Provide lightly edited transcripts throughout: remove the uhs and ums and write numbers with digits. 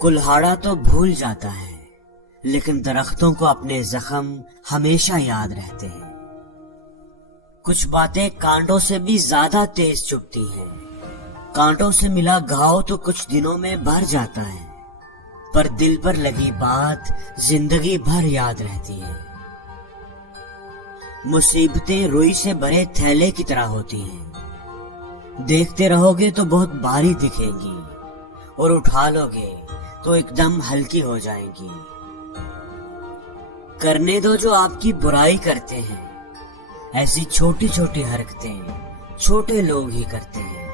کلہاڑا تو بھول جاتا ہے لیکن درختوں کو اپنے زخم ہمیشہ یاد رہتے ہیں۔ کچھ باتیں کانٹوں سے بھی زیادہ تیز چبھتی ہیں۔ کانٹوں سے ملا گھاؤ تو کچھ دنوں میں بھر جاتا ہے، پر دل پر لگی بات زندگی بھر یاد رہتی ہے۔ مصیبتیں روئی سے بھرے تھیلے کی طرح ہوتی ہیں، دیکھتے رہو گے تو بہت بھاری دکھیں گی اور اٹھا لو گے تو ایک دم ہلکی ہو جائیں گی۔ کرنے دو جو آپ کی برائی کرتے ہیں، ایسی چھوٹی چھوٹی حرکتیں چھوٹے لوگ ہی کرتے ہیں۔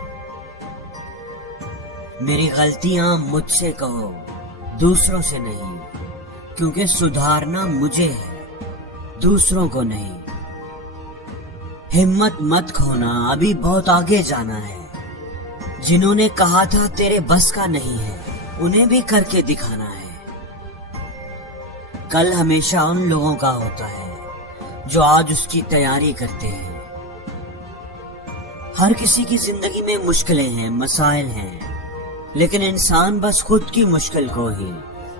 میری غلطیاں مجھ سے کہو، دوسروں سے نہیں، کیونکہ سدھارنا مجھے ہے، دوسروں کو نہیں۔ ہمت مت کھونا، ابھی بہت آگے جانا ہے۔ جنہوں نے کہا تھا تیرے بس کا نہیں ہے، انہیں بھی کر کے دکھانا ہے۔ کل ہمیشہ ان لوگوں کا ہوتا ہے جو آج اس کی تیاری کرتے ہیں۔ ہر کسی کی زندگی میں مشکلیں ہیں، مسائل ہیں، لیکن انسان بس خود کی مشکل کو ہی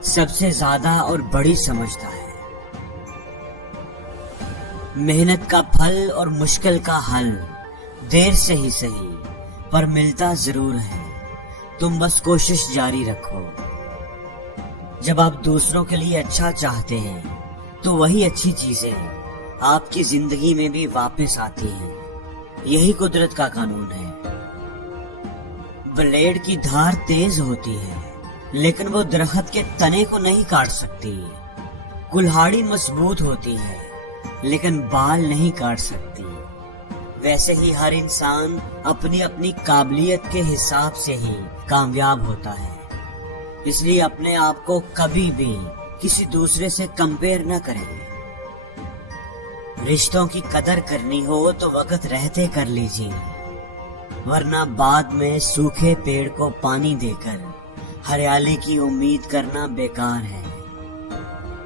سب سے زیادہ اور بڑی سمجھتا ہے۔ محنت کا پھل اور مشکل کا حل دیر سے ہی صحیح پر ملتا ضرور ہے، تم بس کوشش جاری رکھو۔ جب آپ دوسروں کے لیے اچھا چاہتے ہیں تو وہی اچھی چیزیں آپ کی زندگی میں بھی واپس آتی ہیں، یہی قدرت کا قانون ہے۔ بلیڈ کی دھار تیز ہوتی ہے لیکن وہ درخت کے تنے کو نہیں کاٹ سکتی۔ کلہاڑی مضبوط ہوتی ہے لیکن بال نہیں کاٹ سکتی۔ ویسے ہی ہر انسان اپنی اپنی قابلیت کے حساب سے ہی کامیاب ہوتا ہے، اس لیے اپنے آپ کو کبھی بھی کسی دوسرے سے کمپیئر نہ کریں۔ رشتوں کی قدر کرنی ہو تو وقت رہتے کر لیجیے، ورنہ بعد میں سوکھے پیڑ کو پانی دے کر ہریالی کی امید کرنا بیکار ہے۔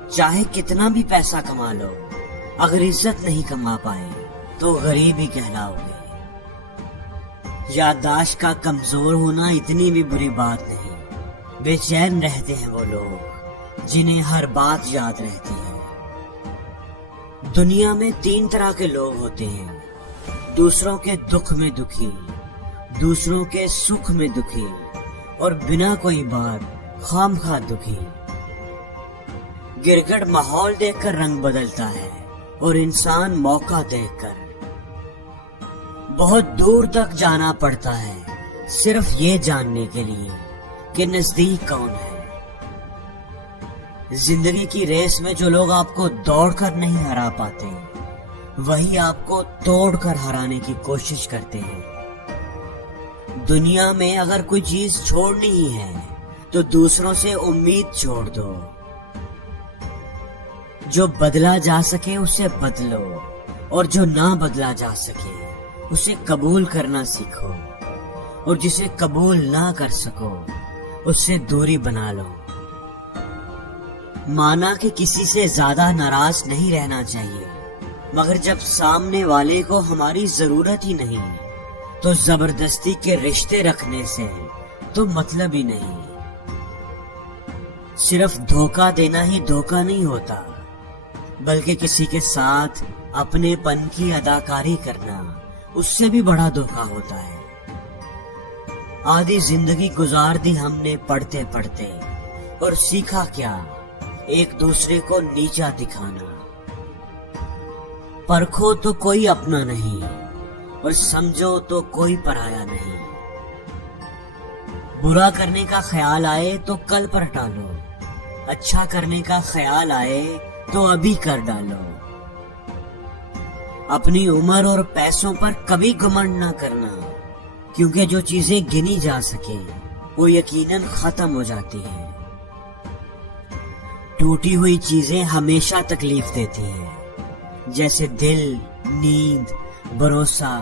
چاہے کتنا بھی پیسہ کما لو، اگر عزت نہیں کما پائے تو غریب ہی کہلاؤ گے۔ یادداشت کا کمزور ہونا اتنی بھی بری بات نہیں، بے چین رہتے ہیں وہ لوگ جنہیں ہر بات یاد رہتی ہے۔ دنیا میں 3 طرح کے لوگ ہوتے ہیں، دوسروں کے دکھ میں دکھی، دوسروں کے سکھ میں دکھی، اور بنا کوئی بات خواہ دکھی۔ گرگٹ ماحول دیکھ کر رنگ بدلتا ہے اور انسان موقع دیکھ کر۔ بہت دور تک جانا پڑتا ہے صرف یہ جاننے کے لیے کہ نزدیک کون ہے۔ زندگی کی ریس میں جو لوگ آپ کو دوڑ کر نہیں ہرا پاتے، وہی آپ کو توڑ کر ہرانے کی کوشش کرتے ہیں۔ دنیا میں اگر کوئی چیز چھوڑنی ہی ہے تو دوسروں سے امید چھوڑ دو۔ جو بدلا جا سکے اسے بدلو، اور جو نہ بدلا جا سکے اسے قبول کرنا سیکھو، اور جسے قبول نہ کر سکو اس سے دوری بنا لو۔ مانا کہ کسی سے زیادہ ناراض نہیں رہنا چاہیے، مگر جب سامنے والے کو ہماری ضرورت ہی نہیں تو زبردستی کے رشتے رکھنے سے تو مطلب ہی نہیں۔ صرف دھوکہ دینا ہی دھوکہ نہیں ہوتا، بلکہ کسی کے ساتھ اپنے پن کی اداکاری کرنا اس سے بھی بڑا دھوکہ ہوتا ہے۔ آدھی زندگی گزار دی ہم نے پڑھتے پڑھتے، اور سیکھا کیا؟ ایک دوسرے کو نیچا دکھانا۔ پرکھو تو کوئی اپنا نہیں، اور سمجھو تو کوئی پرایا نہیں۔ برا کرنے کا خیال آئے تو کل پر ٹالو، اچھا کرنے کا خیال آئے تو ابھی کر ڈالو۔ اپنی عمر اور پیسوں پر کبھی گھمنڈ نہ کرنا، کیونکہ جو چیزیں گنی جا سکیں وہ یقیناً ختم ہو جاتی ہیں۔ ٹوٹی ہوئی چیزیں ہمیشہ تکلیف دیتی ہیں، جیسے دل، نیند، بھروسہ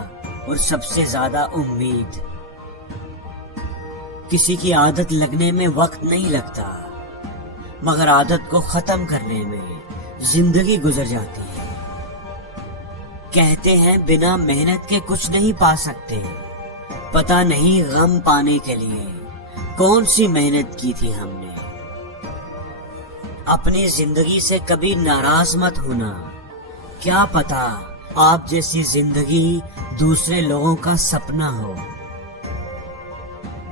اور سب سے زیادہ امید۔ کسی کی عادت لگنے میں وقت نہیں لگتا، مگر عادت کو ختم کرنے میں زندگی گزر جاتی ہے۔ کہتے ہیں بنا محنت کے کچھ نہیں پا سکتے، پتہ نہیں غم پانے کے لیے کون سی محنت کی تھی ہم نے۔ اپنی زندگی سے کبھی ناراض مت ہونا. کیا پتا آپ جیسی زندگی دوسرے لوگوں کا سپنا ہو.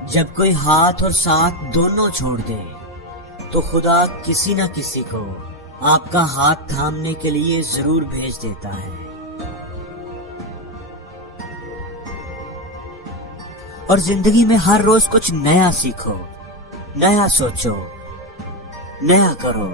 جب کوئی ہاتھ اور ساتھ دونوں چھوڑ دے تو خدا کسی نہ کسی کو آپ کا ہاتھ تھامنے کے لیے ضرور بھیج دیتا ہے. اور زندگی میں ہر روز کچھ نیا سیکھو، نیا سوچو، نیا کرو.